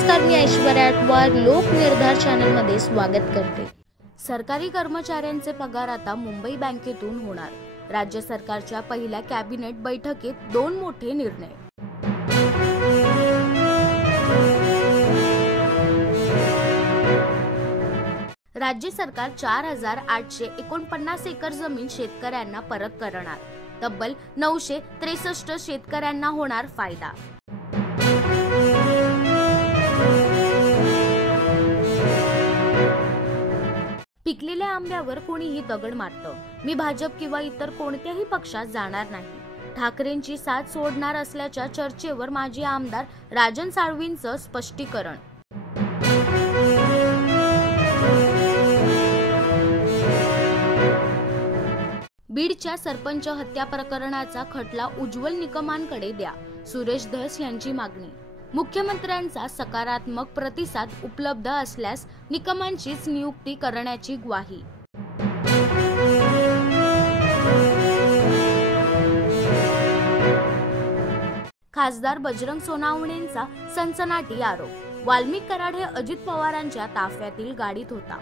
नमस्कार, मी ऐश्वर्या अटवार लोकनिर्धार चॅनलमध्ये स्वागत करते। सरकारी कर्मचाऱ्यांचे पगार आता मुंबई बँकेतून होणार। राज्य सरकारच्या पहिल्या कॅबिनेट बैठकीत 2 मोठे निर्णय। राज्य सरकार 4849 एकर जमीन शेतकऱ्यांना परत करणार। तब्बल 963 शेतकऱ्यांना होणार फायदा। पिकलेल्या आंब्यावर कोणीही दगड मारतं। मी भाजप किंवा इतर कोणत्याही पक्षात जाणार नाही। ठाकरेंची साथ सोडणार असल्याच्या चर्चेवर माजी आमदार राजन साळवींचं स्पष्टीकरण। बीडच्या सरपंच हत्या प्रकरणाचा खटला उज्ज्वल निकमांकडे द्या, सुरेश धस यांची मागणी। मुख्यमंत्र्यांचा सकारात्मक प्रतिसाद उपलब्ध असल्यास निकमांचीच नियुक्ती करण्याची ग्वाही। खासदार बजरंग सोनावणेंचा सनसनाटी आरोप। वाल्मिक कराड हे अजित पवारांच्या ताफ्यातील गाडीत होता।